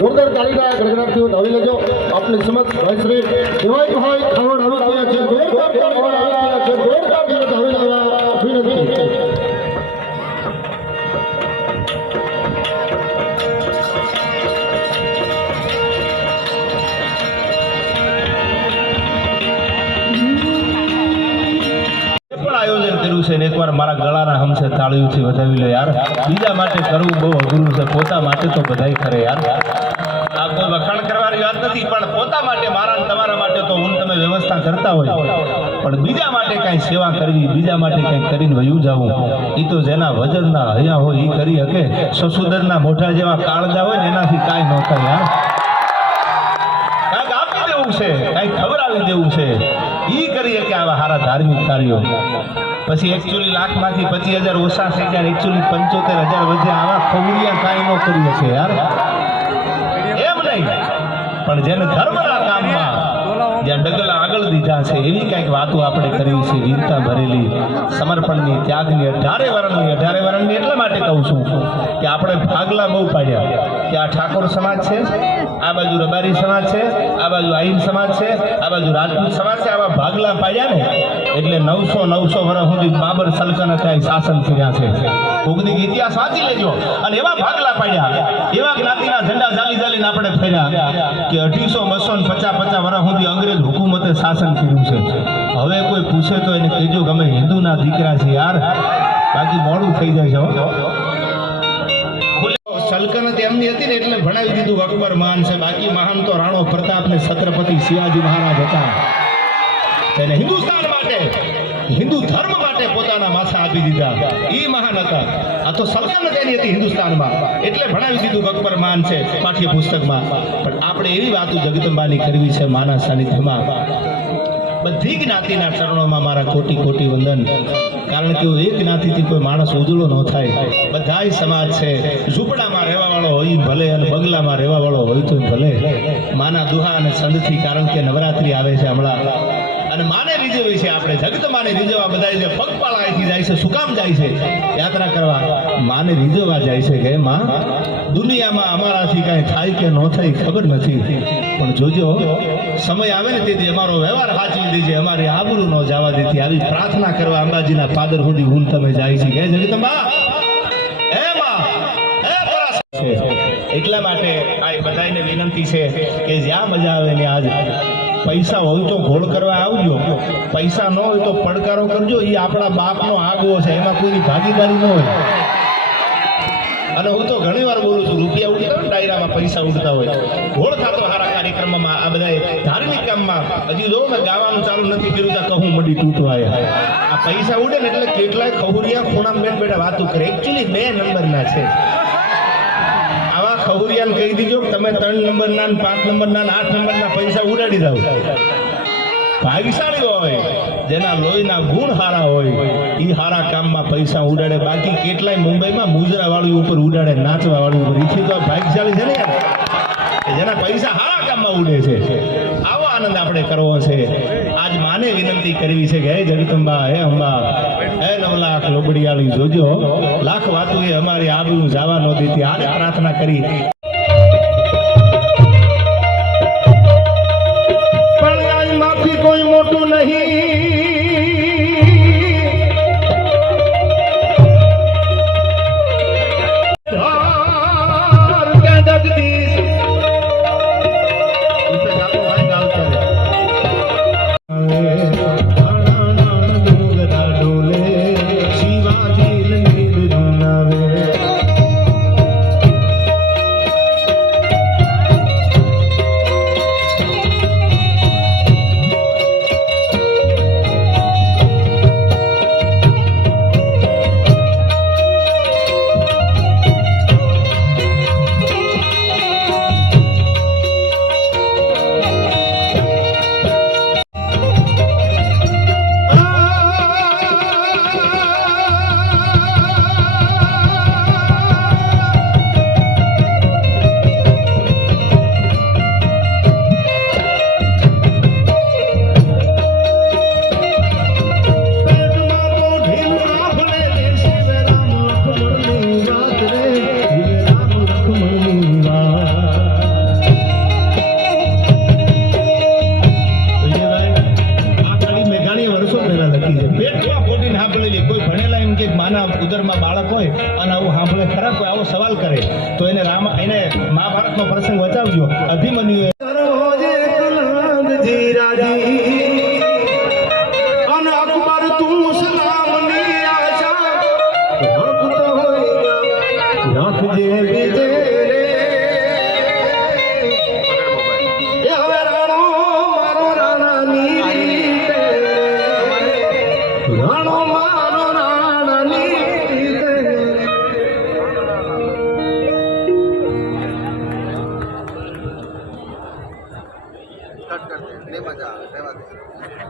જોરદાર તાળીના ગડગડાટથી ધાવી લેજો. આપની સમક્ષ ભાઈ શ્રી દેવાઈભાઈ ખાવડ આવી રહ્યા છે. જોરદાર તાળીઓ આવી રહ્યા છે. જોરદાર ધાવી લેવા વિનંતી. આયોજન કર્યું છે ને એકવાર મારા ગળાના હમસે તાળીઓથી વધાવી લે યાર. બીજા માટે કરવું બહુ અઘરું છે, પોતા માટે તો બધાય કરે યાર. આ કોઈ વખાણ કરવાની વાત નથી, પણ પોતા માટે, મારા તમારા માટે તો હું તમે વ્યવસ્થા કરતા હોય, પણ બીજા માટે કાંઈ સેવા કરવી, બીજા માટે કાંઈ કરીને વયું જવું, એ તો જેના વજનના હયા હોય એ કરી શકે. સસુદરના મોઢા જેવા કાળજા હોય ને એનાથી કાંઈ ન થાય યાર. કાંઈક આપી દેવું છે, કાંઈક ખવડાવી દેવું છે, ઈ કરીએ કે આવા સારા ધાર્મિક કાર્યો. પછી એકચ્યુઅલી લાખમાંથી 25,000 ઓછા થઈ જાય, એકચ્યુઅલી 75,000 વધે. આવા ખવડિયા કાંઈ ન કરીએ છે યાર, એમ નહીં. પણ જેને ધર્મના કામમાં જ્યાં ડગલા આગળ દીધા છે એવી કંઈક વાતો આપણે કરવી છે. વીરતા ભરેલી, સમર્પણની, ત્યાગની, 18 વરણની એટલા માટે કહું છું કે આપણે ભાગલા બહુ પાડ્યા કે આ ઠાકોર સમાજ છે, આ બાજુ રબારી સમાજ છે, આ બાજુ આહિર સમાજ છે, આ બાજુ રાજપૂત સમાજ છે. આવા ભાગલા પાડ્યા ને એટલે 900 વર્ષ સુધી બાબર સલ્તનતે શાસન કર્યા છે. ભૂગની ઇતિહાસ વાંચી લેજો. અને એવા ભાગલા પાડ્યા, એવા જ્ઞાતિના ઝંડા ઝાલીને આપણે ફેર્યા કે 1800, 250 વર્ષ સુધી અંગ્રેજ હુકુમતે શાસન કર્યું છે. હવે કોઈ પૂછે તો એને કહેજો કે અમે હિન્દુના દીકરા છીએ યાર, બાકી મોડું થઈ જાય છે. સલ્તનત એમની હતી ને એટલે ભણાવી દીધું અકબર મહાન છે, બાકી મહાન તો રાણો પ્રતાપ ને છત્રપતિ શિવાજી મહારાજ હતા. તેને હિન્દુસ્તાન માટે, હિન્દુ ધર્મ માટે પોતાના માથા આપી દીધા, એ મહાન હતા. આ તો સલ્તનત એની હતી હિન્દુસ્તાનમાં, એટલે ભણાવી દીધું અકબર મહાન છે પાઠ્ય પુસ્તકમાં. પણ આપણે એવી વાતો જગદંબાની કરવી છે માના સાનિધ્યમાં. બધી જ્ઞાતિના ચરણોમાં મારા કોટી કોટી વંદન. કારણ કે એક જ્ઞાતિથી કોઈ માણસ ઉજળો ન થાય. બધાય સમાજ છે. ઝૂંપડામાં રહેવા વાળો હોય ભલે અને બંગલામાં રહેવા વાળો હોય તો ભલે. માના દુહા અને છંદથી, કારણ કે નવરાત્રી આવે છે હમણાં, અને માને રીઝવી છે આપણે. જગદંબાને રીઝવવા બધા જે પગપાળા અહીંથી જાય છે. શું કામ જાય છે? યાત્રા કરવા. માને રીઝવવા જાય છે કે માં દુનિયામાં અમારાથી કાંઈ થાય કે ન થાય ખબર નથી, પણ જોજો સમય આવે ને તેથી અમારો વ્યવહાર સાચવી દેજે, અમારી આબરૂ ન જવા દેતી. આવી પ્રાર્થના કરવા અંબાજીના પાદર સુધી હું તમે જાય છે કે જગદંબા હે માં હે પરાશક્તિ. એટલા માટે આ બધાને વિનંતી છે કે જ્યાં મજા આવે ને આજ પૈસા હોય તો ઘોળ કરવા આવજો, પૈસા ન હોય તો પડકારો કરજો. એ આપણા બાપનો આગવો છે, એમાં કોઈની ભાગીદારી ન હોય. અને હું તો ઘણી વાર બોલું છું, રૂપિયા ઉડતા હોય ડાયરામાં, પૈસા ઉડતા હોય, ઘોળ થતો સારા કાર્યક્રમમાં, આ બધા ધાર્મિક કામમાં. હજી જો મેં ગાવાનું ચાલુ નથી કર્યું ત્યાં કહું મડી તૂટવા આ પૈસા ઉડે ને એટલે કેટલાય ખહુરિયા ખૂણામાં બેઠા વાતો કરે. એકચ્યુઅલી 2 નંબરના છે. આવા ખહુરિયાને કહી દીજો કે તમે 3 નંબરના, 5 નંબરના, 8 નંબરના પૈસા ઉડાડી દો. ભાગ્યશાળી હોય, જેના લોહીના ગુણ સારા હોય, એ સારા કામમાં પૈસા ઉડાડે. બાકી કેટલાય મુંબઈમાં મુજરા વાળી ઉપર ઉડાડે, નાચવા વાળી ઉપર. એથી તો ભાગ્યશાળી છે ને યાર, જેના પૈસા સારા કામમાં ઉડે છે. આવો આનંદ આપણે કરવો છે. આજ માને વિનંતી કરવી છે કે હે જગદંબા, હે અંબા, હે 9 લાખ લોબડિયાળી જોજો, લાખ વાતું એ અમારી આબરૂ જવા ન દેતી. આને પ્રાર્થના કરી. પણ માફી કોઈ મોટું નહીં. નહીં મજા આવે રહેવા દે.